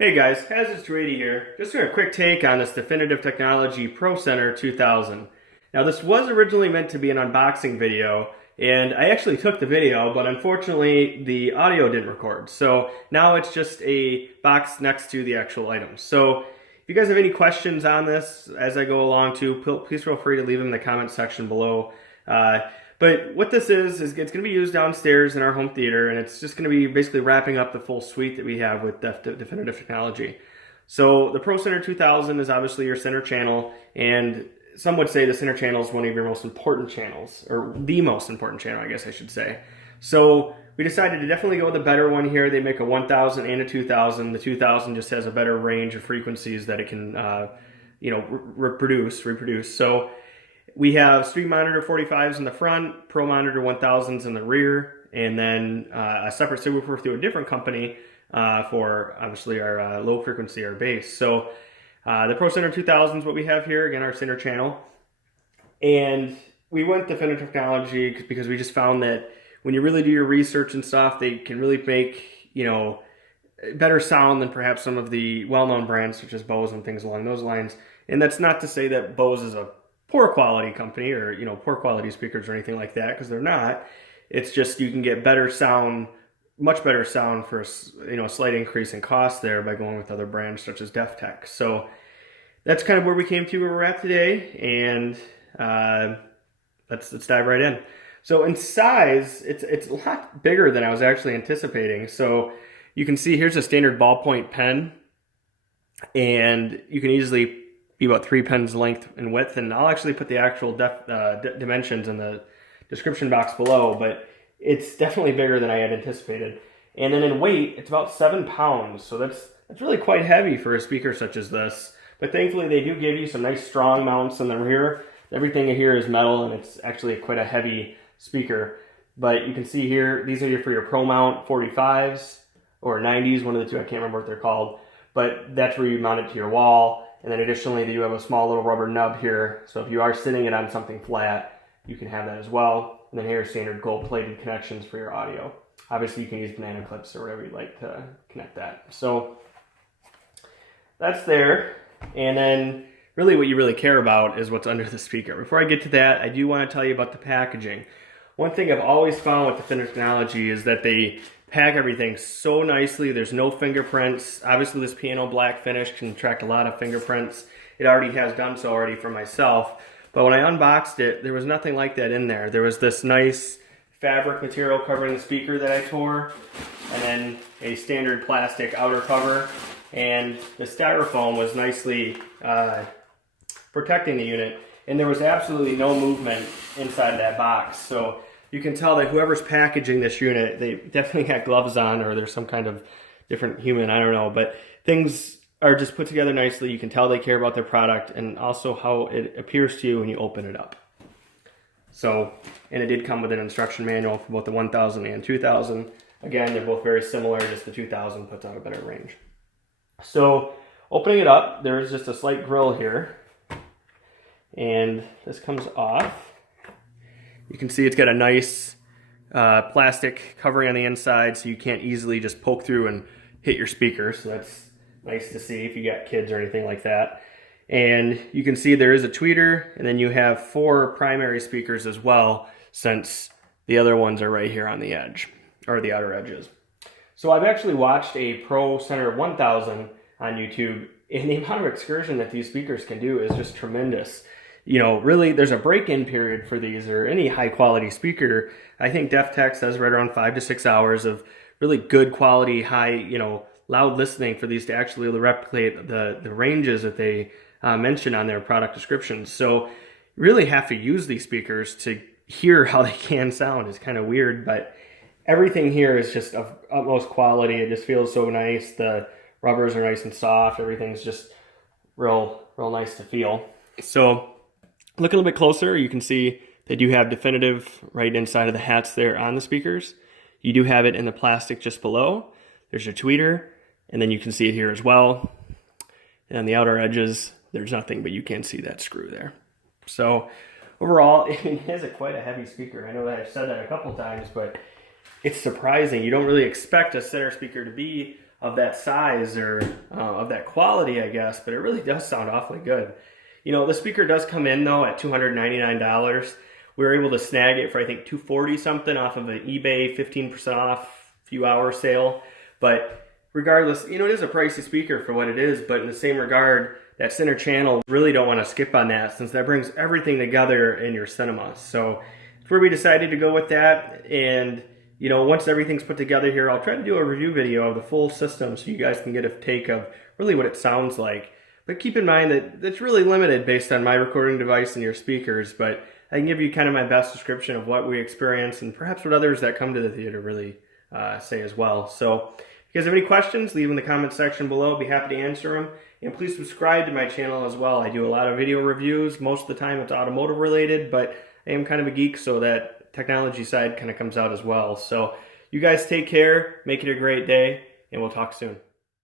Hey guys, Hazards 280 here. Just doing a quick take on this Definitive Technology ProCenter 2000. Now this was originally meant to be an unboxing video, and I actually took the video, but unfortunately the audio didn't record. So now it's just a box next to the actual items. So if you guys have any questions on this as I go along too, please feel free to leave them in the comment section below. But what this is it's going to be used downstairs in our home theater, and it's just going to be basically wrapping up the full suite that we have with Definitive Technology. So the ProCenter 2000 is obviously your center channel, and some would say the center channel is one of your most important channels, or the most important channel, I guess I should say. So we decided to definitely go with a better one here. They make a 1000 and a 2000. The 2000 just has a better range of frequencies that it can, reproduce. So we have Stream Monitor 45s in the front, Pro Monitor 1000s in the rear, and then a separate subwoofer through a different company for obviously our low frequency, our bass. So the ProCenter 2000 is what we have here, again, our center channel. And we went Definitive Technology because we just found that when you really do your research and stuff, they can really make, better sound than perhaps some of the well-known brands such as Bose and things along those lines. And that's not to say that Bose is a poor quality company or poor quality speakers or anything like that, because they're not. It's just you can get better sound, much better sound for a slight increase in cost there by going with other brands such as DefTech. So that's kind of where we came to where we're at today, and let's dive right in. So in size, it's a lot bigger than I was actually anticipating. So you can see here's a standard ballpoint pen, and you can easily be about 3 pens length and width, and I'll actually put the actual dimensions in the description box below, but it's definitely bigger than I had anticipated. And then in weight, it's about 7 pounds, so that's really quite heavy for a speaker such as this. But thankfully they do give you some nice strong mounts in the rear. Everything here is metal, and it's actually quite a heavy speaker. But you can see here, these are for your Pro Mount 45s or 90s, one of the two, I can't remember what they're called, but that's where you mount it to your wall. And then additionally, you have a small little rubber nub here, so if you are sitting it on something flat, you can have that as well. And then here are standard gold-plated connections for your audio. Obviously, you can use banana clips or whatever you'd like to connect that. So that's there. And then really what you really care about is what's under the speaker. Before I get to that, I do want to tell you about the packaging. One thing I've always found with Definitive Technology is that they pack everything so nicely. There's no fingerprints. Obviously this piano black finish can attract a lot of fingerprints. It already has done so already for myself. But when I unboxed it, there was nothing like that in there. There was this nice fabric material covering the speaker that I tore, and then a standard plastic outer cover, and the styrofoam was nicely protecting the unit, and there was absolutely no movement inside that box. So you can tell that whoever's packaging this unit, they definitely got gloves on, or there's some kind of different human, I don't know, but things are just put together nicely. You can tell they care about their product, and also how it appears to you when you open it up. So, and it did come with an instruction manual for both the 1000 and 2000. Again, they're both very similar, just the 2000 puts out a better range. So, opening it up, there's just a slight grill here, and this comes off. You can see it's got a nice plastic covering on the inside, so you can't easily just poke through and hit your speaker. So that's nice to see if you got kids or anything like that. And you can see there is a tweeter, and then you have 4 primary speakers as well, since the other ones are right here on the edge, or the outer edges. So I've actually watched a ProCenter 1000 on YouTube, and the amount of excursion that these speakers can do is just tremendous. Really, there's a break-in period for these, or any high-quality speaker. I think DefTech says right around 5 to 6 hours of really good quality, high, loud listening for these to actually replicate the ranges that they mention on their product descriptions. So you really have to use these speakers to hear how they can sound. It's kind of weird, but everything here is just of utmost quality. It just feels so nice. The rubbers are nice and soft. Everything's just real nice to feel. So look a little bit closer, you can see they do have Definitive right inside of the hats there on the speakers. You do have it in the plastic just below. There's your tweeter, and then you can see it here as well. And on the outer edges, there's nothing, but you can see that screw there. So overall, it is quite a heavy speaker. I know that I've said that a couple times, but it's surprising. You don't really expect a center speaker to be of that size or of that quality, I guess, but it really does sound awfully good. You know, the speaker does come in though at $299. We were able to snag it for I think $240 something off of an eBay 15% off few hour sale. But regardless, you know, it is a pricey speaker for what it is, but in the same regard, that center channel, really don't want to skip on that since that brings everything together in your cinema. So that's where we decided to go with that. And you know, once everything's put together here, I'll try to do a review video of the full system so you guys can get a take of really what it sounds like. But keep in mind that it's really limited based on my recording device and your speakers, but I can give you kind of my best description of what we experience and perhaps what others that come to the theater really say as well. So if you guys have any questions, leave in the comment section below. I'll be happy to answer them. And please subscribe to my channel as well. I do a lot of video reviews. Most of the time it's automotive related, but I am kind of a geek, so that technology side kind of comes out as well. So you guys take care, make it a great day, and we'll talk soon.